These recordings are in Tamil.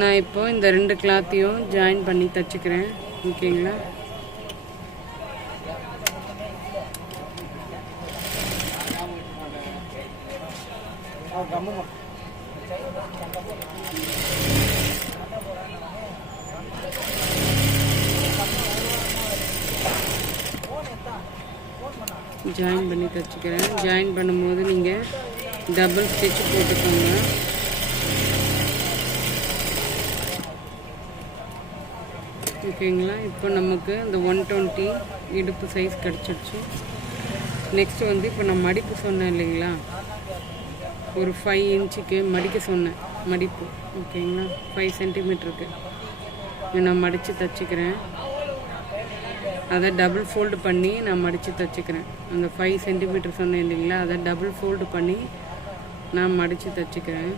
நான் இப்போ இந்த 2 கிளாத்தையும் ஜாயின் பண்ணி தச்சுக்கிறேன். ஓகேங்களா? ஜாயின் பண்ணி தச்சுக்கிறேன். ஜாயின் பண்ணும்போது நீங்கள் டபுள் ஸ்டிச் போட்டுக்கோங்க. ஓகேங்களா? இப்போ நமக்கு இந்த 120 இடுப்பு சைஸ் கிடச்சிடுச்சு. நெக்ஸ்ட் வந்து இப்போ நான் மடிப்பு சொன்னேன் இல்லைங்களா, ஒரு 5 இன்ச்சுக்கு மடிக்க சொன்னேன். மடிப்பு ஓகேங்களா, 5 சென்டிமீட்டருக்கு நான் மடித்து தச்சுக்கிறேன். அதை டபுள் ஃபோல்டு பண்ணி நான் மடித்து தச்சுக்கிறேன். அந்த 5 சென்டிமீட்டர் சொன்னேன் இல்லைங்களா, அதை டபுள் ஃபோல்டு பண்ணி நான் மடித்து தச்சுக்கிறேன்.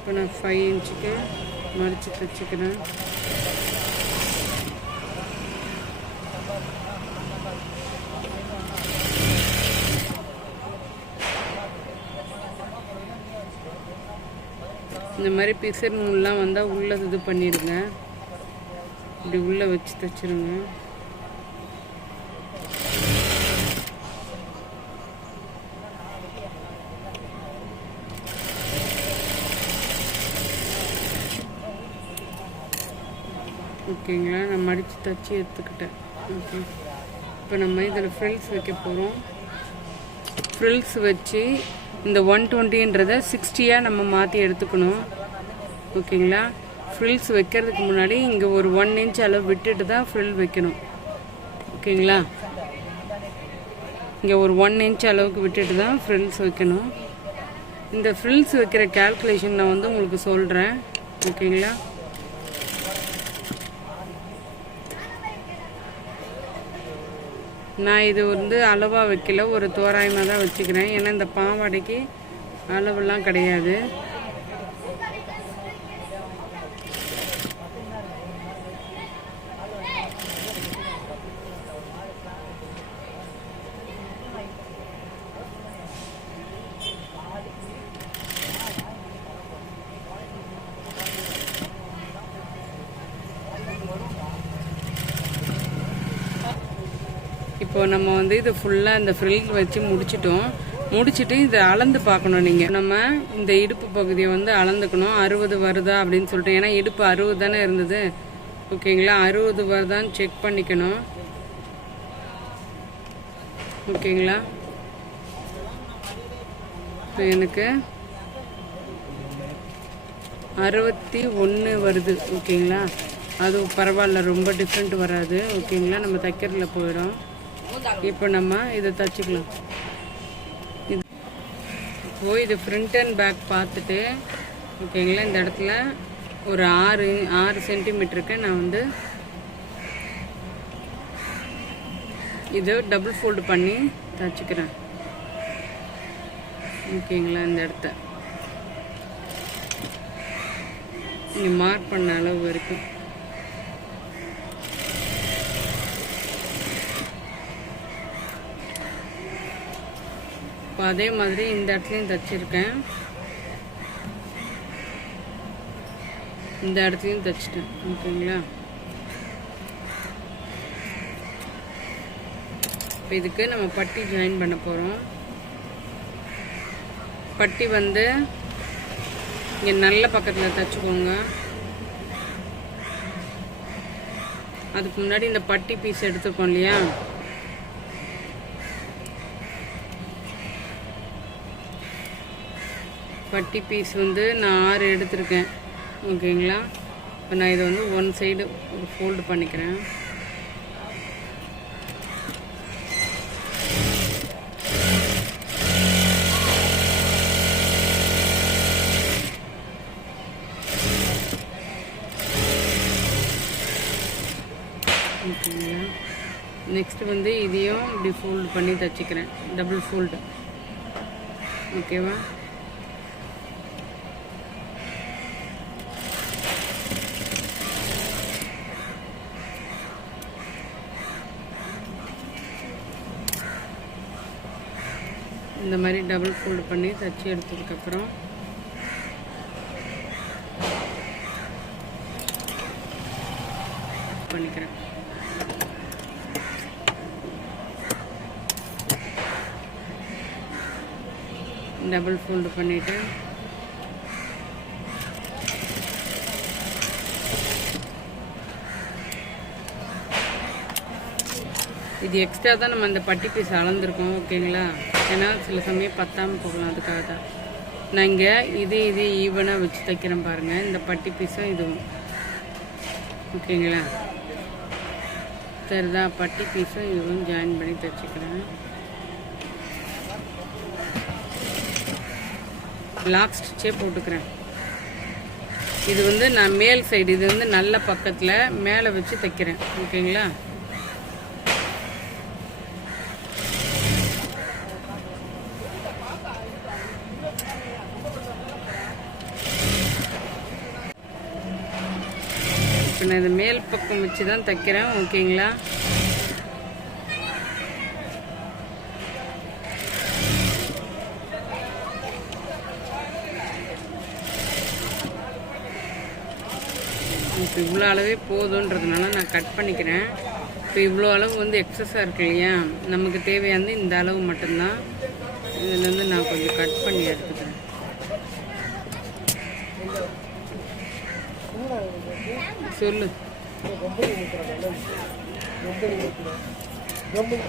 இப்போ நான் 5 இன்ச்சுக்கு மடித்து தச்சுக்கிறேன். இந்த மாதிரி பிசர் நூல்லாம் வந்தால் உள்ளே இது பண்ணிடுங்க. இப்படி உள்ளே வச்சு தச்சுருங்க. ஓகேங்களா? நான் மடித்து தச்சு எடுத்துக்கிட்டேன். ஓகே, இப்போ நம்ம இதில் ஃப்ரில்ஸ் வைக்க போகிறோம். ஃப்ரில்ஸ் வச்சு இந்த 120ன்றதை 60யாக நம்ம மாற்றி எடுத்துக்கணும். ஓகேங்களா? ஃப்ரில்ஸ் வைக்கிறதுக்கு முன்னாடி இங்கே ஒரு 1 இன்ச் அளவு விட்டுட்டு தான் ஃப்ரில் வைக்கணும். ஓகேங்களா? இங்கே ஒரு 1 இன்ச் அளவுக்கு விட்டுட்டு தான் ஃப்ரில்ஸ் வைக்கணும். இந்த ஃப்ரில்ஸ் வைக்கிற கால்குலேஷன் நான் வந்து உங்களுக்கு சொல்கிறேன். ஓகேங்களா? நான் இது வந்து அளவாக வைக்கல, ஒரு தோராயமாக தான் வச்சுக்கிறேன். ஏன்னா இந்த பாவாடைக்கு அளவெல்லாம் கிடையாது. இப்போ நம்ம வந்து இது ஃபுல்லாக இந்த ஃப்ரில் வச்சு முடிச்சுட்டு இதை அளந்து பார்க்கணும். நீங்கள் நம்ம இந்த இடுப்பு பகுதியை வந்து அளந்துக்கணும். 60 வருதா அப்படின்னு சொல்லிட்டு, ஏன்னா இடுப்பு 60 தானே இருந்தது. ஓகேங்களா? 60 வருதான்னு செக் பண்ணிக்கணும். ஓகேங்களா? இப்போ எனக்கு 61 வருது. ஓகேங்களா? அது பரவாயில்ல, ரொம்ப டிஃப்ரெண்ட் வராது. ஓகேங்களா? நம்ம தைக்கிறதுல போயிடும். இப்போ நம்ம இதை தச்சுக்கலாம். இது ஃப்ரண்ட் அண்ட் பேக் பார்த்துட்டு, ஓகேங்களா, இந்த இடத்துல ஒரு 6 சென்டிமீட்டருக்கு நான் வந்து இது டபுள் ஃபோல்டு பண்ணி தச்சுக்கிறேன். ஓகேங்களா? இந்த இடத்த இங்கே மார்க் பண்ண அளவு வரைக்கும். அதே மாதிரி இந்த இடத்துலையும் தச்சிருக்கேன். இந்த இடத்துலையும் தச்சிட்டேன். ஓகேங்களா? இப்போ இதுக்கு நம்ம பட்டி ஜாயின் பண்ண போகிறோம். பட்டி வந்து இங்கே நல்ல பக்கத்தில் தச்சுக்கோங்க. அதுக்கு முன்னாடி இந்த பட்டி பீஸ் எடுத்துருக்கோம் இல்லையா, பட்டி பீஸ் வந்து நான் 6 எடுத்திருக்கேன். ஓகேங்களா? இப்போ நான் இதை வந்து ஒன் சைடு ஒரு ஃபோல்டு பண்ணிக்கிறேன். ஓகேங்களா? நெக்ஸ்ட் வந்து இதையும் இப்படி ஃபோல்டு பண்ணி தச்சுக்கிறேன். Double fold. ஓகேவா? இந்த மாதிரி டபுள் ஃபோல்டு பண்ணி தச்சு எடுத்ததுக்கப்புறம் பண்ணிக்கிறேன். டபுள் ஃபோல்டு பண்ணிவிட்டு இது எக்ஸ்ட்ரா தான் நம்ம அந்த பட்டி பீஸ் அளந்துருக்கோம். ஓகேங்களா? ஏன்னா சில சமயம் பத்தாமல் போகலாம், அதுக்காக தான் நான் இங்கே இது ஈவனாக வச்சு தைக்கிறேன் பாருங்கள். இந்த பட்டி பீஸும் இதுவும். ஓகேங்களா? சரிதா? பட்டி பீஸும் இதுவும் ஜாயின் பண்ணி தைச்சிக்கிறேன். லாக் ஸ்டிச்சே போட்டுக்கிறேன். இது வந்து நான் மேல் சைடு, இது வந்து நல்ல பக்கத்தில் மேலே வச்சு தைக்கிறேன். ஓகேங்களா? இப்போ நான் இந்த மேல் பக்கம் வச்சு தான் தைக்கிறேன். ஓகேங்களா? இப்போ இவ்வளோ அளவே போதுன்றதுனால நான் கட் பண்ணிக்கிறேன். இப்போ இவ்வளோ அளவு வந்து எக்ஸஸாக இருக்கு இல்லையா, நமக்கு தேவையானது இந்த அளவு மட்டும்தான். இதுலேருந்து நான் கொஞ்சம் கட் பண்ணி எடுத்துக்கிறேன். சொல்லு. டபுள்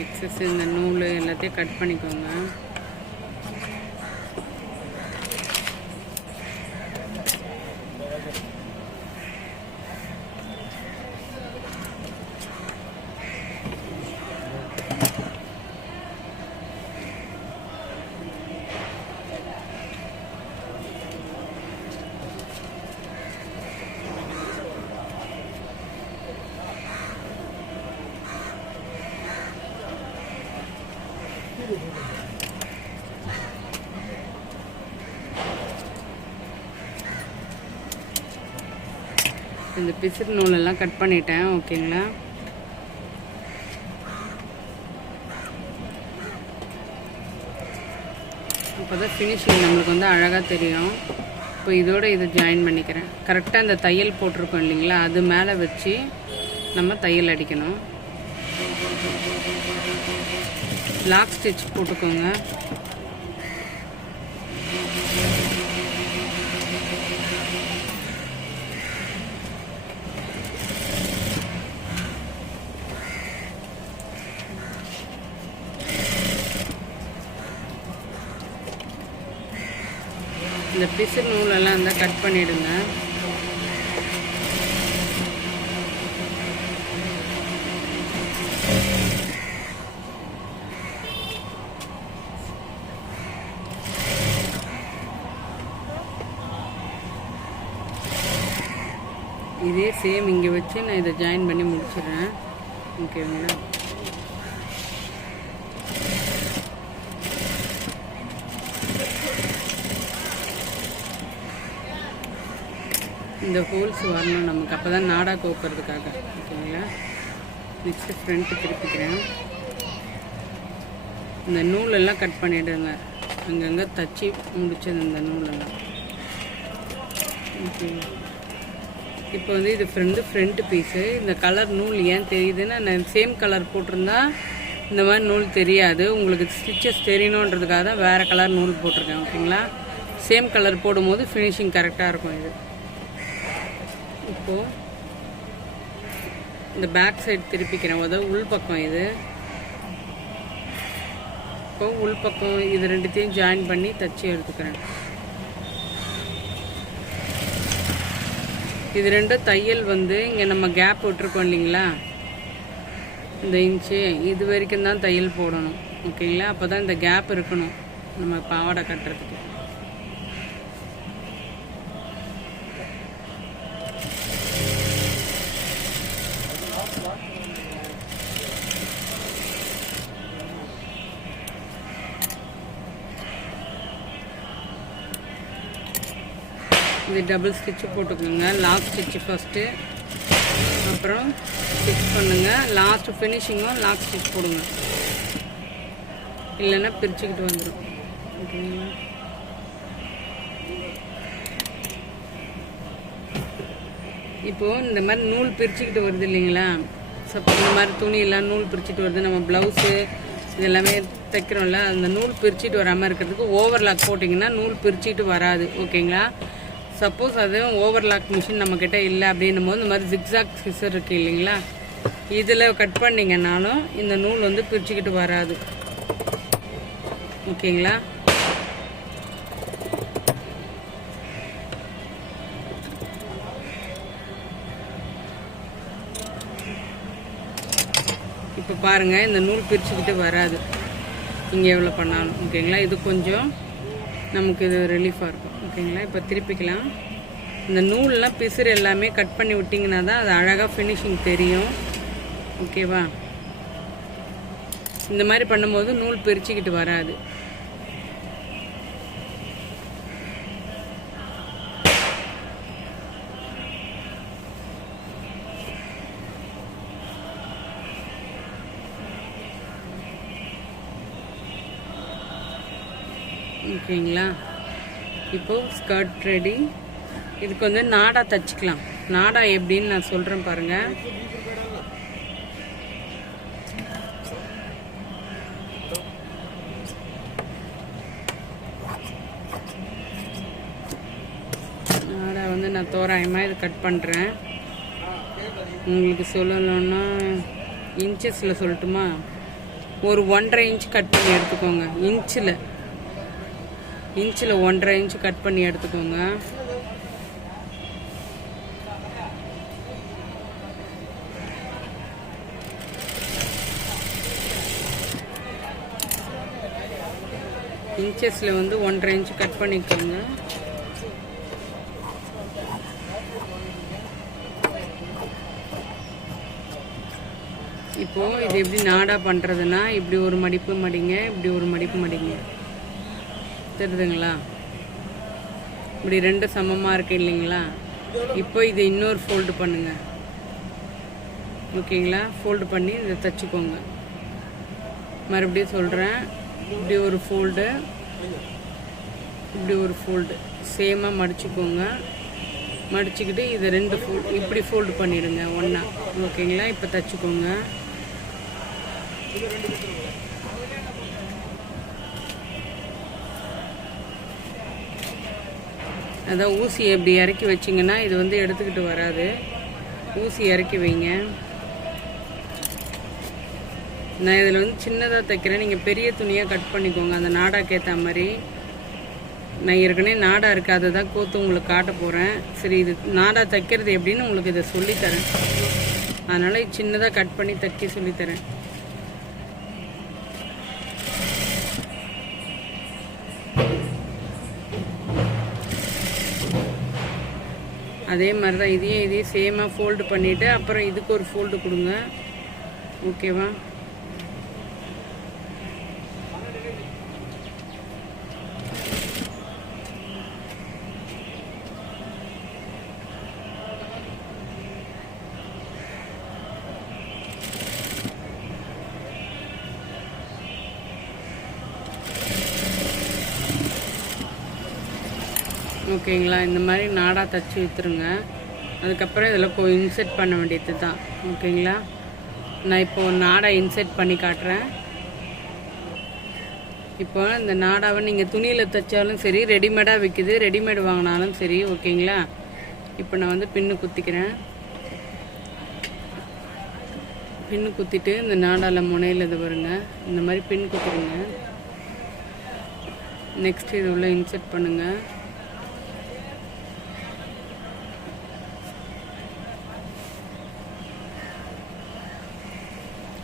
எக்ஸஸ் இந்த நூல் எல்லாத்தையும் கட் பண்ணிக்கோங்க. இந்த பிசிறு நூலெல்லாம் கட் பண்ணிட்டேன். ஓகேங்களா? அப்போ தான் ஃபினிஷிங் நம்மளுக்கு வந்து அழகாக தெரியும். இப்போ இதோட இதை ஜாயின் பண்ணிக்கிறேன். கரெக்டாக இந்த தையல் போட்டிருக்கோம் இல்லைங்களா, அது மேலே வச்சு நம்ம தையல் அடிக்கணும். லாக் ஸ்டிச் போட்டுக்கோங்க. இந்த பிசிறு நூலெல்லாம் இருந்தால் கட் பண்ணிவிடுங்க. இதே சேம் இங்கே வச்சு நான் இதை ஜாயின் பண்ணி முடிச்சிடுறேன். ஓகேங்களா? இந்த ஹோல்ஸ் வரணும் நமக்கு, அப்போ தான் நாடா கோக்கிறதுக்காக. ஓகேங்களா? நெக்ஸ்ட்டு ஃப்ரண்ட்டு திருப்பிக்கிறேன். இந்த நூலெல்லாம் கட் பண்ணிவிடுங்க, அங்கங்கே தச்சு முடிச்சது இந்த நூலெல்லாம். ஓகே, இப்போ வந்து இது ஃப்ரண்ட் பீஸு. இந்த கலர் நூல் ஏன் தெரியுதுன்னா, நான் சேம் கலர் போட்டிருந்தா இந்த மாதிரி நூல் தெரியாது. உங்களுக்கு ஸ்டிச்சஸ் தெரியணுன்றதுக்காக தான் வேறு கலர் நூல் போட்டிருக்கேன். ஓகேங்களா, சேம் கலர் போடும்போது ஃபினிஷிங் கரெக்டாக இருக்கும். இது இப்போது இந்த பேக் சைடு திருப்பிக்கிறேன், அதாவது உள் பக்கம். இது இப்போ உள் பக்கம் இது ரெண்டுத்தையும் ஜாயின் பண்ணி தச்சு எடுத்துக்கிறேன். இது ரெண்டும் தையல் வந்து இங்கே நம்ம கேப் விட்டுருக்கோம் இல்லைங்களா, இந்த இன்ச்சு இது வரைக்கும் தான் தையல் போடணும். ஓகேங்களா, அப்போ தான் இந்த கேப் இருக்கணும் நம்ம பாவாடை கட்டுறதுக்கு. இது டபுள் ஸ்டிச்சு போட்டுக்கோங்க. லாக் ஸ்டிச்சு ஃபஸ்ட்டு, அப்புறம் ஸ்டிச் பண்ணுங்கள். லாஸ்ட்டு ஃபினிஷிங்கும் லாக் ஸ்டிச் போடுங்க, இல்லைன்னா பிரிச்சுக்கிட்டு வந்துடும். ஓகேங்களா, இப்போது இந்த மாதிரி நூல் பிரிச்சுக்கிட்டு வருது இல்லைங்களா, சப்போஸ் இந்த மாதிரி துணியெல்லாம் நூல் பிரிச்சுட்டு வருது, நம்ம ப்ளவுஸு இது எல்லாமே தைக்கிறோம்ல, அந்த நூல் பிரிச்சுட்டு வராமல் இருக்கிறதுக்கு ஓவர்லாக் போட்டிங்கன்னா நூல் பிரிச்சுட்டு வராது. ஓகேங்களா, சப்போஸ் அதுவும் ஓவர்லாக் மிஷின் நம்மக்கிட்ட இல்லை அப்படின்னும் போது இந்த மாதிரி ஜிக்ஸாக் சிசர் இருக்குது இல்லைங்களா, இதில் கட் பண்ணிங்கன்னாலும் இந்த நூல் வந்து பிரிச்சுக்கிட்டு வராது. ஓகேங்களா, இப்போ பாருங்கள், இந்த நூல் பிரிச்சுக்கிட்டு வராது இங்கே எவ்வளோ பண்ணாலும். ஓகேங்களா, இது கொஞ்சம் நமக்கு இது ரிலீஃபாக இருக்கும். ஓகேங்களா, இப்போ திருப்பிக்கலாம். இந்த நூல்லாம் பிசுறு எல்லாமே கட் பண்ணி விட்டிங்கன்னா தான் அது அழகாக ஃபினிஷிங் தெரியும். ஓகேவா, இந்த மாதிரி பண்ணும்போது நூல் பிரிச்சுக்கிட்டு வராது. ஓகேங்களா, இப்போது ஸ்கர்ட் ரெடி. இதுக்கு வந்து நாடா தச்சுக்கலாம். நாடா எப்படின்னு நான் சொல்கிறேன் பாருங்கள். நாடா வந்து நான் தோராயமாக இது கட் பண்ணுறேன். உங்களுக்கு சொல்லணும்னா இன்ச்சஸில் சொல்லட்டுமா, ஒரு 1.5 இன்ச் கட் பண்ணி எடுத்துக்கோங்க. இன்ச்சில் 1.5 இன்ச் கட் பண்ணி எடுத்துக்கோங்க. இன்ச்சஸில் வந்து 1.5 இன்ச் கட் பண்ணிக்கோங்க. இப்போது இது எப்படி நாடா பண்ணுறதுன்னா, இப்படி ஒரு மடிப்பு மடிங்க, இப்படி ஒரு மடிப்பு மடிங்க. தெரியுதுங்களா, இப்படி ரெண்டு சமமாக இருக்கு இல்லைங்களா. இப்போ இதை இன்னொரு ஃபோல்டு பண்ணுங்க. ஓகேங்களா, ஃபோல்டு பண்ணி இதை தைச்சிக்கோங்க. மறுபடியும் சொல்கிறேன், இப்படி ஒரு ஃபோல்டு, இப்படி ஒரு ஃபோல்டு சேமாக மடிச்சுக்கோங்க. மடிச்சுக்கிட்டு இதை 2 ஃபோல்டு இப்படி ஃபோல்டு பண்ணிடுங்க ஒன்றா. ஓகேங்களா, இப்போ தைச்சிக்கோங்க. அதான் ஊசி எப்படி இறக்கி வச்சிங்கன்னா இது வந்து எடுத்துக்கிட்டு வராது. ஊசி இறக்கி வைங்க. நான் இதில் வந்து சின்னதாக தைக்கிறேன், நீங்கள் பெரிய துணியாக கட் பண்ணிக்கோங்க அந்த நாடாக்கு ஏற்ற மாதிரி. நான் ஏற்கனவே நாடா இருக்குது, அதை தான் கோத்து உங்களுக்கு காட்ட போகிறேன். சரி, இது நாடா தைக்கிறது எப்படின்னு உங்களுக்கு இதை சொல்லித்தரேன். அதனால் சின்னதாக கட் பண்ணி தைக்க சொல்லித்தரேன். அதே மாதிரி தான் இதையும் சேமாக ஃபோல்டு பண்ணிவிட்டு அப்புறம் இதுக்கு ஒரு ஃபோல்டு கொடுங்க. ஓகேவா, ஓகேங்களா. இந்த மாதிரி நாடாக தைச்சி விற்றுருங்க. அதுக்கப்புறம் இதில் இன்செர்ட் பண்ண வேண்டியது தான். ஓகேங்களா. நான் இப்போ நாடா இன்செர்ட் பண்ணி காட்டுறேன். இப்போ இந்த நாடாவை நீங்கள் துணியில் தைச்சாலும் சரி, ரெடிமேடாக விற்கிது, ரெடிமேடு வாங்கினாலும் சரி. ஓகேங்களா. இப்போ நான் வந்து பின்னு குத்திக்கிறேன். பின்னு குத்திட்டு இந்த நாடால முனையில் இது வருங்க, இந்த மாதிரி பின் குத்துருங்க. நெக்ஸ்ட் இது உள்ள இன்செர்ட் பண்ணுங்க.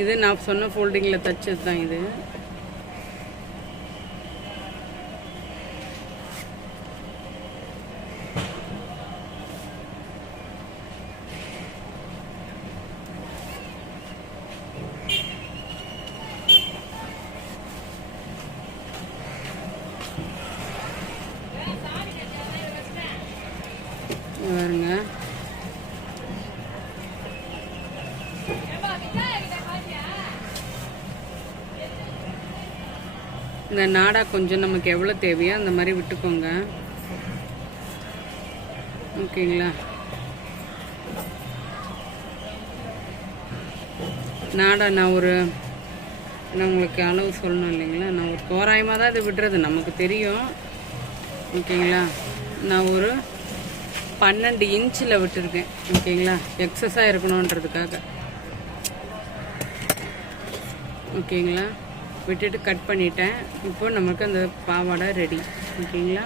இது நான் சொன்ன ஃபோல்டிங்கில் தைச்சது தான் இது. பாருங்க, இந்த நாடா கொஞ்சம் நமக்கு எவ்வளோ தேவையோ அந்த மாதிரி விட்டுக்கோங்க. ஓகேங்களா. நாடா நான் உங்களுக்கு அளவு சொல்லணும் இல்லைங்களா. நான் ஒரு தோராயமாக தான் இது விடுறது, நமக்கு தெரியும். ஓகேங்களா. நான் ஒரு 12 இன்ச்சில் விட்டுருக்கேன். ஓகேங்களா. எக்ஸஸாக இருக்கணுன்றதுக்காக. ஓகேங்களா. விட்டுட்டு கட் பண்ணிட்டேன். இப்போ நமக்கு அந்த பாவாடை ரெடி. ஓகேங்களா.